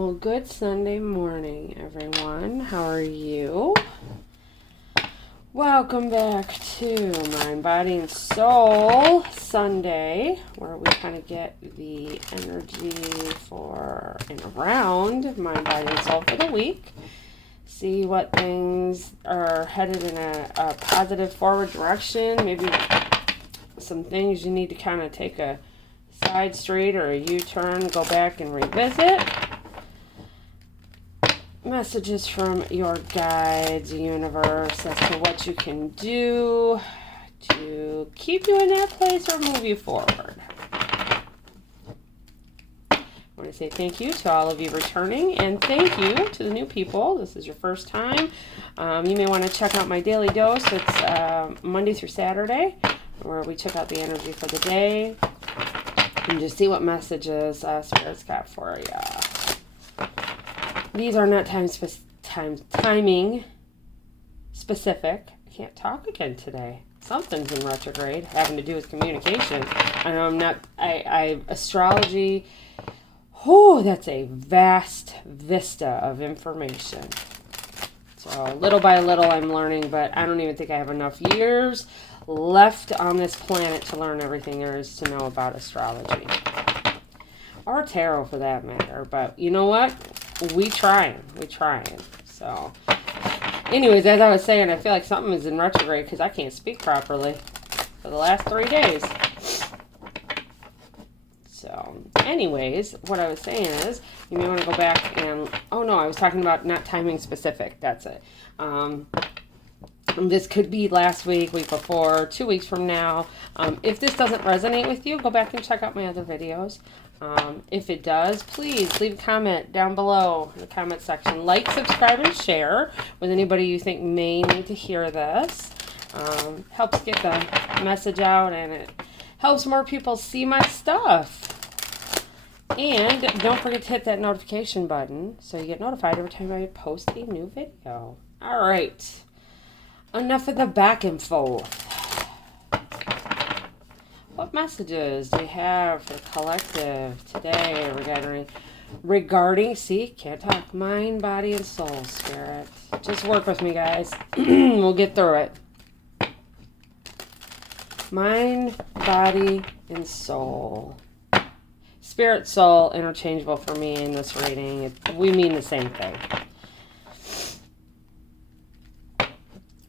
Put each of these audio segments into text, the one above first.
Well, good Sunday morning, everyone. How are you? Welcome back to Mind, Body, and Soul Sunday, where we kind of get the energy for and around Mind, Body, and Soul for the week. See what things are headed in a positive forward direction. Maybe some things you need to kind of take a side street or a U-turn, go back and revisit. Messages from your guides, universe, as to what you can do to keep you in that place or move you forward. I want to say thank you to all of you returning, and thank you to the new people. This is your first time. You may want to check out my daily dose. It's Monday through Saturday, where we check out the energy for the day and just see what messages Spirit's got for you. These are not timing specific. I can't talk again today. Something's in retrograde, having to do with communication. I know I'm not. Astrology. Oh, that's a vast vista of information. So little by little, I'm learning, but I don't even think I have enough years left on this planet to learn everything there is to know about astrology, or tarot for that matter. But you know what? We trying. So, anyways, as I was saying, I feel like something is in retrograde because I can't speak properly for the last 3 days. So, anyways, what I was saying is, you may want to go back and, oh no, I was talking about not timing specific. That's it. This could be last week, week before, 2 weeks from now. If this doesn't resonate with you, go back and check out my other videos. If it does, please leave a comment down below in the comment section. Like, subscribe, and share with anybody you think may need to hear this. Helps get the message out, and it helps more people see my stuff. And don't forget to hit that notification button so you get notified every time I post a new video. All right. Enough of the back and forth. What messages do you have for the collective today regarding, see, can't talk, mind, body, and soul, Spirit? Just work with me, guys. We'll get through it. Mind, body, and soul. Spirit, soul, interchangeable for me in this reading. We mean the same thing.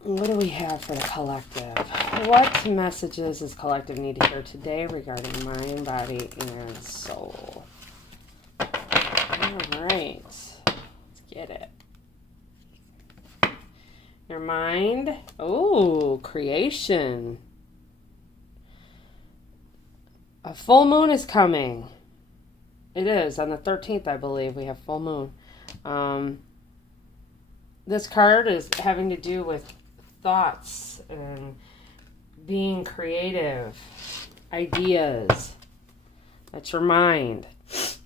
What do we have for the collective? What messages does collective need to hear today regarding mind, body, and soul? All right. Let's get it. Your mind. Oh, creation. A full moon is coming. It is. On the 13th, I believe, we have full moon. This card is having to do with thoughts and being creative, ideas. That's your mind.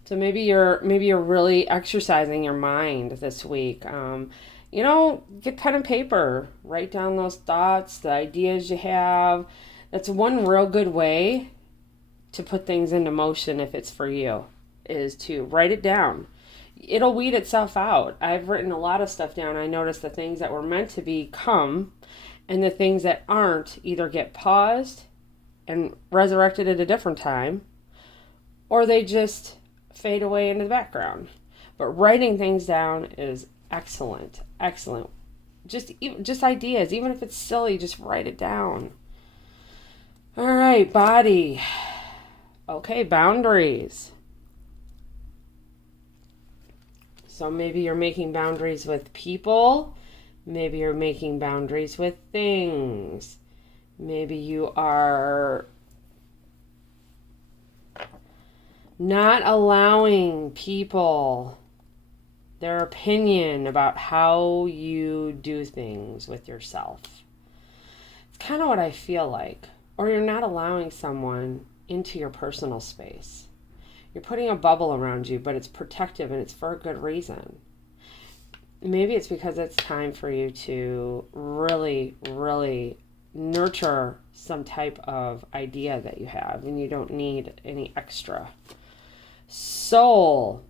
So maybe you're really exercising your mind this week. Get pen and paper, write down those thoughts, the ideas you have. That's one real good way to put things into motion if it's for you, is to write it down. It'll weed itself out. I've written a lot of stuff down. I noticed the things that were meant to become, and the things that aren't either get paused and resurrected at a different time, or they just fade away into the background. But writing things down is excellent. Just ideas, even if it's silly, just write it down. All right, body. Okay, boundaries. So maybe you're making boundaries with people. Maybe you're making boundaries with things. Maybe you are not allowing people their opinion about how you do things with yourself. It's kind of what I feel like. Or you're not allowing someone into your personal space. You're putting a bubble around you, but it's protective and it's for a good reason. Maybe it's because it's time for you to really, really nurture some type of idea that you have, and you don't need any extra. Soul.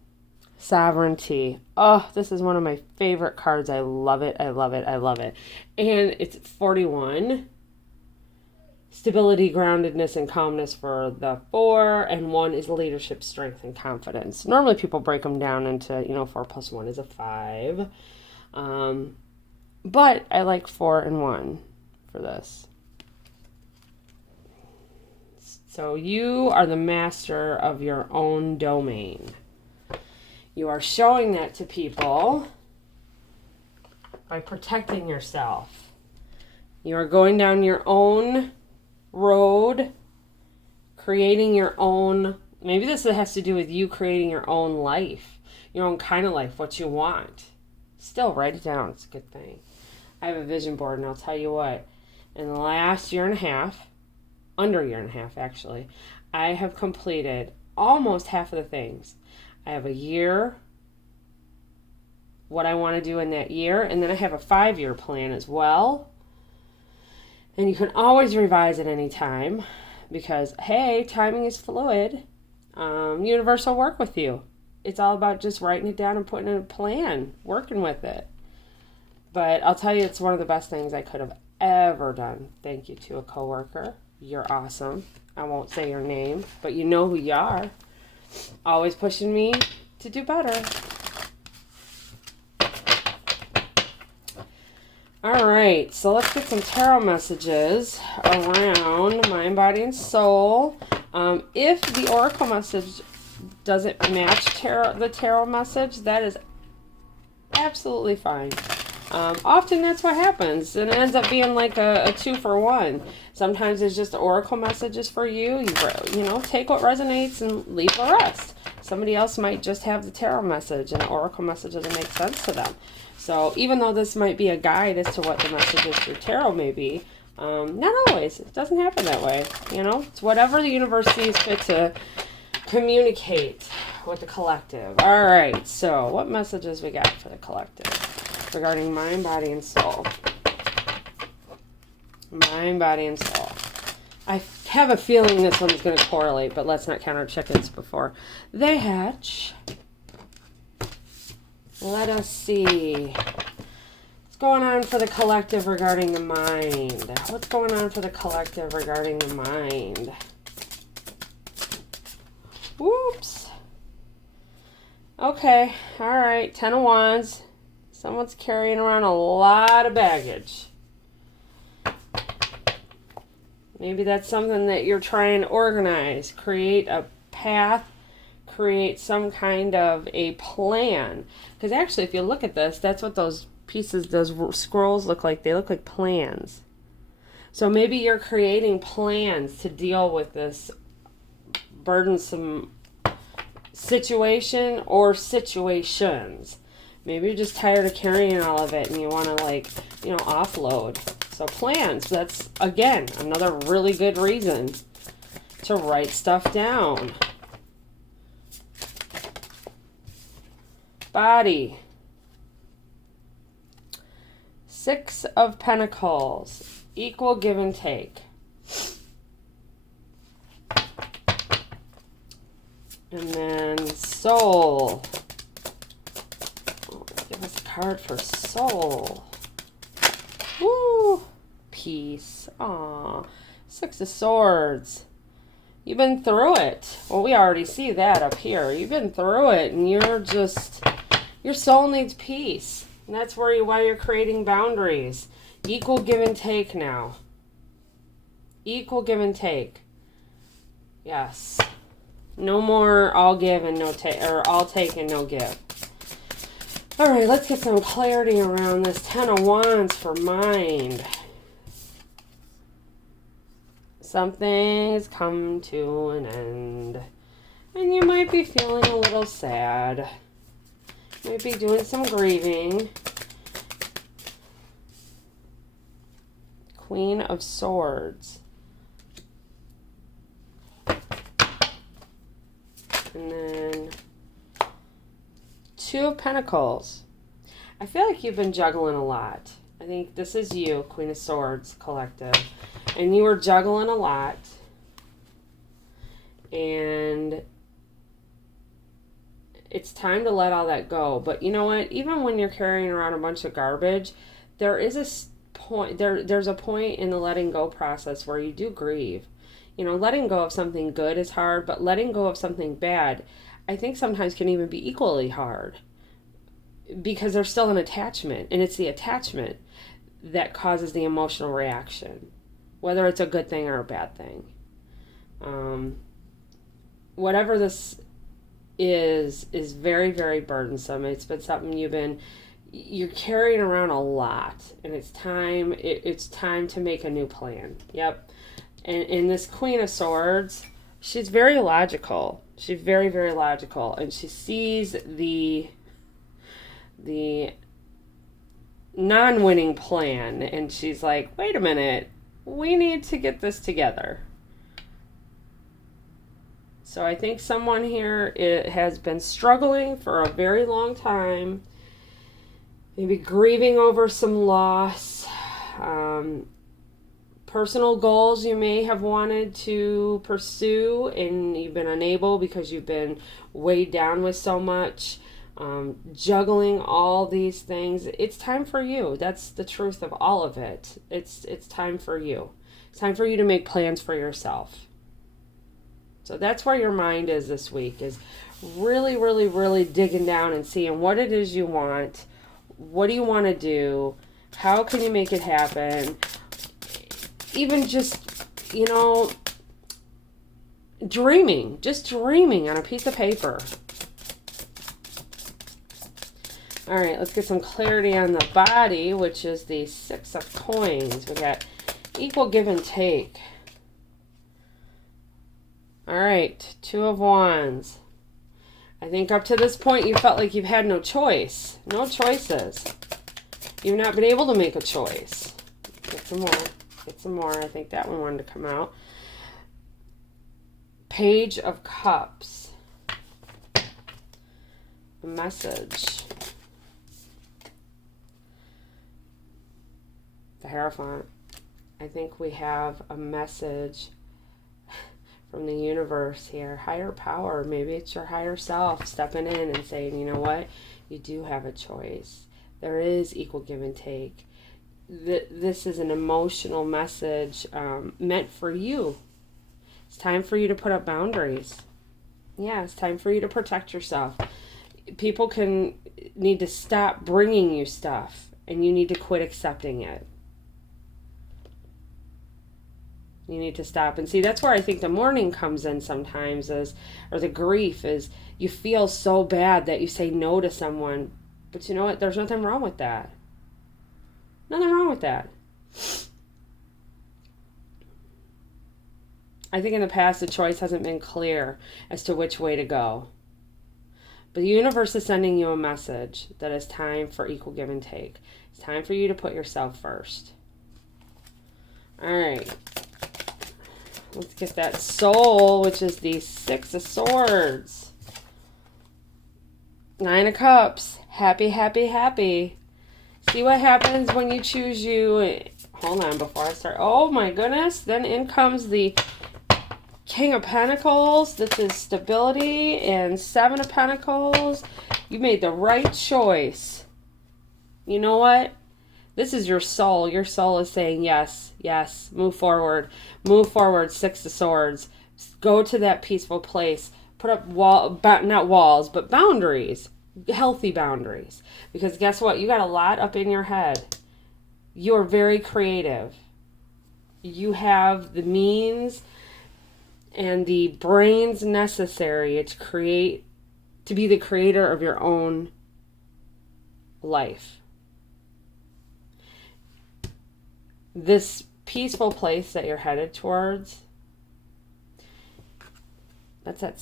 Sovereignty. Oh, this is one of my favorite cards. I love it. I love it. I love it. And it's 41. Stability, groundedness, and calmness for the 4. And 1 is leadership, strength, and confidence. Normally people break them down into, 4 plus 1 is a 5. But I like 4 and 1 for this. So you are the master of your own domain. You are showing that to people by protecting yourself. You are going down your own road, creating your own, maybe this has to do with you creating your own life, your own kind of life, what you want. Still, write it down. It's a good thing. I have a vision board, and I'll tell you what, in the last year and a half, under a year and a half actually, I have completed almost half of the things. I have a year, what I want to do in that year, and then I have a 5-year plan as well. And you can always revise at any time because, hey, timing is fluid. Universe will work with you. It's all about just writing it down and putting in a plan, working with it. But I'll tell you, it's one of the best things I could have ever done. Thank you to a coworker. You're awesome. I won't say your name, but you know who you are. Always pushing me to do better. All right, so let's get some tarot messages around mind, body, and soul. If the oracle message doesn't match the tarot message, that is absolutely fine. Often that's what happens, and it ends up being like a 2-for-1. Sometimes it's just oracle messages for you. You take what resonates and leave the rest. Somebody else might just have the tarot message, and the oracle message doesn't make sense to them. So even though this might be a guide as to what the messages for tarot may be, not always. It doesn't happen that way. It's whatever the universe sees fit to communicate with the collective. All right, so what messages we got for the collective regarding mind, body, and soul? Mind, body, and soul. I have a feeling this one's going to correlate, but let's not count our chickens before they hatch. Let us see. What's going on for the collective regarding the mind? What's going on for the collective regarding the mind? Whoops. Okay. All right. 10 of Wands. Someone's carrying around a lot of baggage. Maybe that's something that you're trying to organize. Create a path. Create some kind of a plan. Because actually, if you look at this, that's what those pieces, those scrolls look like. They look like plans. So maybe you're creating plans to deal with this burdensome situation or situations. Maybe you're just tired of carrying all of it and you want to offload. So plans, that's, again, another really good reason to write stuff down. Body. 6 of Pentacles. Equal give and take. And then soul. Oh, give us a card for soul. Woo! Peace. Aw. 6 of Swords. You've been through it. Well, we already see that up here. You've been through it, and your soul needs peace. And that's why you're creating boundaries. Equal give and take now. Equal give and take. Yes. No more all give and no take, or all take and no give. All right, let's get some clarity around this 10 of Wands for mind. Something's come to an end. And you might be feeling a little sad. You might be doing some grieving. Queen of Swords. And then 2 of Pentacles. I feel like you've been juggling a lot. I think this is you, Queen of Swords collective. And you were juggling a lot. It's time to let all that go. But you know what? Even when you're carrying around a bunch of garbage, there is point. There's a point in the letting go process where you do grieve. Letting go of something good is hard, but letting go of something bad, I think sometimes can even be equally hard because there's still an attachment, and it's the attachment that causes the emotional reaction, whether it's a good thing or a bad thing. Whatever this is very, very burdensome. It's been something you're carrying around a lot, and it's time to make a new plan. Yep. And this Queen of Swords, she's very logical. She's very, very logical, and she sees the non-winning plan, and she's like, wait a minute, we need to get this together. So I think someone here has been struggling for a very long time, maybe grieving over some loss, personal goals you may have wanted to pursue and you've been unable because you've been weighed down with so much, juggling all these things. It's time for you. That's the truth of all of it. It's time for you. It's time for you to make plans for yourself. So that's where your mind is this week, is really, really, really digging down and seeing what it is you want. What do you want to do? How can you make it happen? Even just, dreaming. Just dreaming on a piece of paper. All right, let's get some clarity on the body, which is the Six of Coins. We got equal give and take. All right, Two of Wands. I think up to this point you felt like you've had no choice. No choices. You've not been able to make a choice. Get some more. Get some more. I think that one wanted to come out. Page of Cups. A message. The Hierophant. I think we have a message from the universe here. Higher power. Maybe it's your higher self stepping in and saying, you know what? You do have a choice. There is equal give and take. This is an emotional message meant for you. It's time for you to put up boundaries. Yeah, it's time for you to protect yourself. People need to stop bringing you stuff, and you need to quit accepting it. You need to stop. And see, that's where I think the mourning comes in sometimes, or the grief is you feel so bad that you say no to someone. But you know what? There's nothing wrong with that. Nothing wrong with that. I think in the past the choice hasn't been clear as to which way to go. But the universe is sending you a message that it's time for equal give and take. It's time for you to put yourself first. All right. Let's get that Soul, which is the Six of Swords. Nine of Cups. Happy, happy, happy. See what happens when you choose you. Hold on before I start. Oh my goodness. Then in comes the King of Pentacles. This is stability. And Seven of Pentacles. You made the right choice. You know what? This is your soul. Your soul is saying yes, yes. Move forward. Move forward. Six of Swords. Go to that peaceful place. Put up not walls, but boundaries. Healthy boundaries. Because guess what? You got a lot up in your head. You are very creative. You have the means and the brains necessary to be the creator of your own life. This peaceful place that you're headed towards, that's that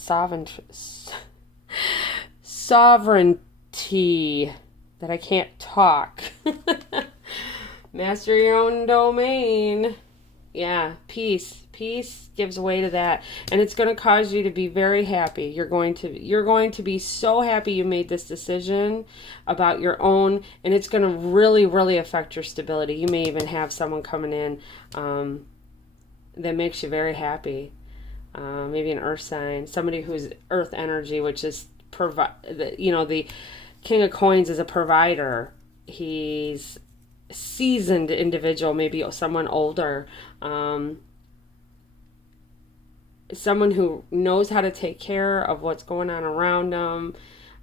sovereignty that I can't talk. Master your own domain. Yeah, peace. Peace gives way to that. And it's going to cause you to be very happy. You're going to be so happy you made this decision about your own, and it's going to really, really affect your stability. You may even have someone coming in that makes you very happy. Maybe an earth sign, somebody who's earth energy, which is the King of Coins is a provider. He's a seasoned individual, maybe someone older, someone who knows how to take care of what's going on around them.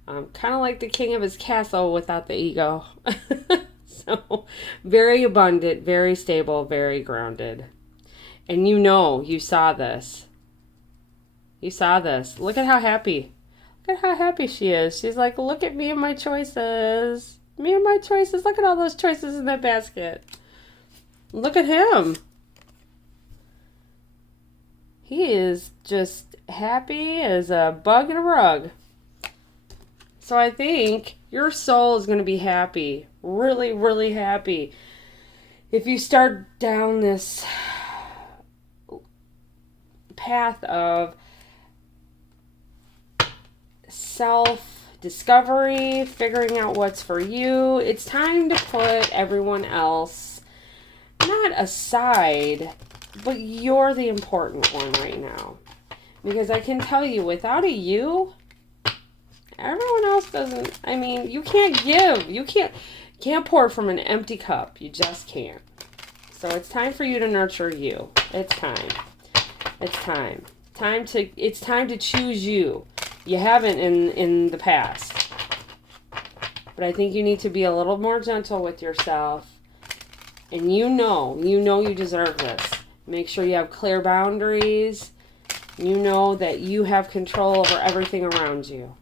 Kind of like the king of his castle without the ego. So, very abundant, very stable, very grounded. And you saw this. You saw this. Look at how happy. Look at how happy she is. She's like, look at me and my choices. Me and my choices. Look at all those choices in that basket. Look at him. He is just happy as a bug in a rug. So I think your soul is going to be happy. Really, really happy. If you start down this path of self-discovery, figuring out what's for you, it's time to put everyone else not aside, but you're the important one right now. Because I can tell you, without a you, everyone else doesn't. I mean, you can't give. You can't pour from an empty cup. You just can't. So it's time for you to nurture you. It's time. It's time. It's time to choose you. You haven't in the past. But I think you need to be a little more gentle with yourself. And you know you deserve this. Make sure you have clear boundaries. You know that you have control over everything around you.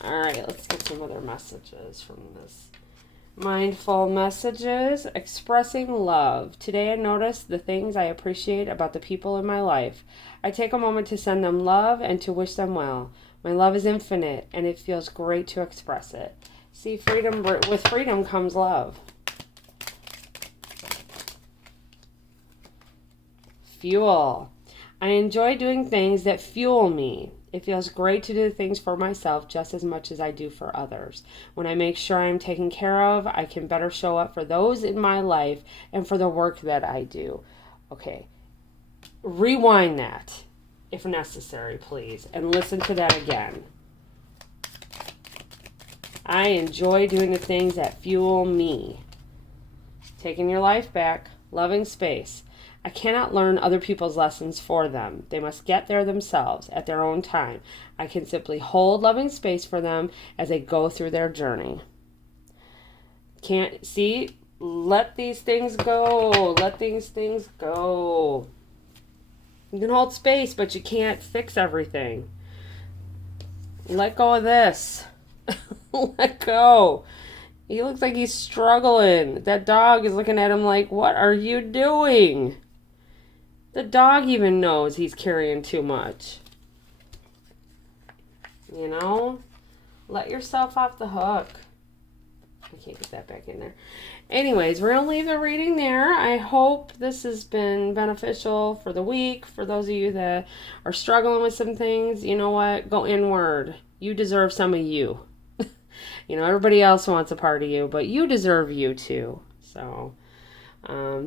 All right, let's get some other messages from this. Mindful messages, expressing love. Today I noticed the things I appreciate about the people in my life. I take a moment to send them love and to wish them well. My love is infinite, and it feels great to express it. See, with freedom comes love. Fuel. I enjoy doing things that fuel me. It feels great to do things for myself just as much as I do for others. When I make sure I'm taken care of, I can better show up for those in my life and for the work that I do. Okay, rewind that if necessary, please, and listen to that again. I enjoy doing the things that fuel me. Taking your life back, loving space. I cannot learn other people's lessons for them. They must get there themselves at their own time. I can simply hold loving space for them as they go through their journey. Can't see? Let these things go. Let these things go. You can hold space, but you can't fix everything. Let go of this. Let go. He looks like he's struggling. That dog is looking at him like, what are you doing? The dog even knows he's carrying too much. You know? Let yourself off the hook. I can't get that back in there. Anyways, we're going to leave the reading there. I hope this has been beneficial for the week. For those of you that are struggling with some things, you know what? Go inward. You deserve some of you. You know, everybody else wants a part of you, but you deserve you too. So,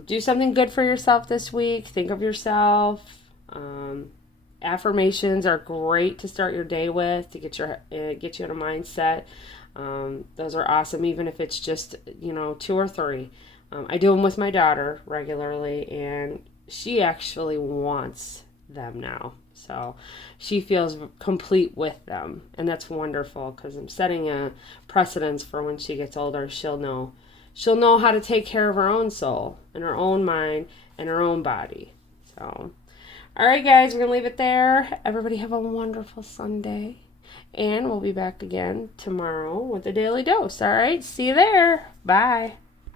do something good for yourself this week. Think of yourself. Affirmations are great to start your day with, to get you in a mindset. Those are awesome, even if it's just, 2 or 3. I do them with my daughter regularly, and she actually wants them now. So she feels complete with them, and that's wonderful because I'm setting a precedence for when she gets older. She'll know how to take care of her own soul and her own mind and her own body. So, all right, guys, we're going to leave it there. Everybody have a wonderful Sunday, and we'll be back again tomorrow with a daily dose. All right, see you there. Bye.